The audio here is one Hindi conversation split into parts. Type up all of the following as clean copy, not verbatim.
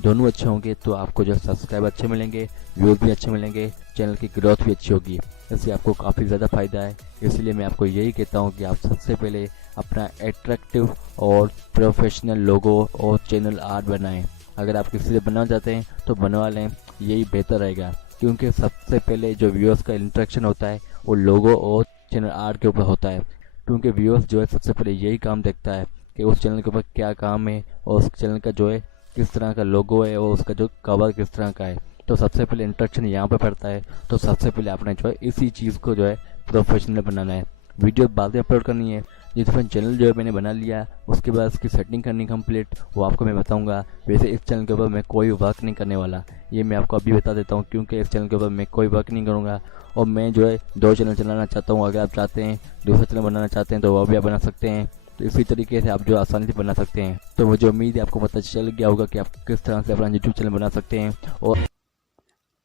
दोनों अच्छे होंगे तो आपको जो सब्सक्राइब अच्छे मिलेंगे, व्यूज़ भी अच्छे मिलेंगे, चैनल की ग्रोथ भी अच्छी होगी, इससे आपको काफ़ी ज़्यादा फ़ायदा है। इसलिए मैं आपको यही कहता हूँ कि आप सबसे पहले अपना एट्रैक्टिव और प्रोफेशनल लोगो और चैनल आर्ट बनाएं। अगर आप किसी से बनवाना चाहते हैं तो बनवा लें, यही बेहतर रहेगा, क्योंकि सबसे पहले जो व्यूअर्स का इंटरेक्शन होता है वो लोगो और चैनल आर्ट के ऊपर होता है, क्योंकि व्यूअर्स जो है सबसे पहले यही काम देखता है कि उस चैनल के ऊपर क्या काम है और उस चैनल का जो है किस तरह का लोगो है और उसका जो कवर किस तरह का है। तो सबसे पहले इंटरेक्शन यहाँ पे पड़ता है। तो सबसे पहले आपने जो है इसी चीज़ को जो है प्रोफेशनल बनाना है। वीडियो बाद में अपलोड करनी है। जिस चैनल जो है मैंने बना लिया, उसके बाद उसकी सेटिंग करनी कंप्लीट, वो आपको मैं बताऊंगा। वैसे इस चैनल के ऊपर मैं कोई वर्क नहीं करने वाला, ये मैं आपको अभी बता देता हूँ, क्योंकि इस चैनल के ऊपर मैं कोई वर्क नहीं करूँगा और मैं जो है 2 चैनल चलाना चाहता हूँ। अगर आप चाहते हैं दूसरा चैनल बनाना चाहते हैं तो वो भी आप बना सकते हैं। तो इसी तरीके से आप जो आसानी से बना सकते हैं। तो मुझे उम्मीद है आपको पता चल गया होगा कि आप किस तरह से अपना यूट्यूब चैनल बना सकते हैं। और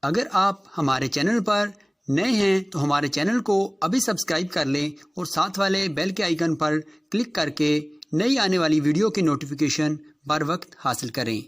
अगर आप हमारे चैनल पर नए हैं तो हमारे चैनल को अभी सब्सक्राइब कर लें और साथ वाले बेल के आइकन पर क्लिक करके नई आने वाली वीडियो की नोटिफिकेशन बर वक्त हासिल करें।